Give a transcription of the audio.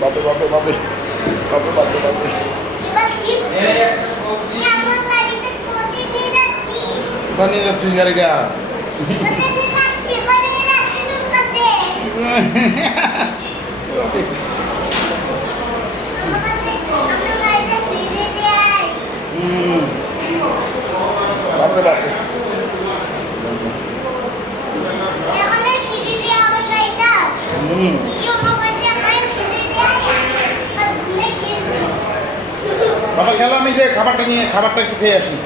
বাপরে বাপরে বাপরে বাপরে বাপরে বাপরে বানিয়ে যাচ্ছিস গাড়িটা বাপরে বাপরে বাবা খেলো আমি যে খাবারটা একটু খেয়ে আসি।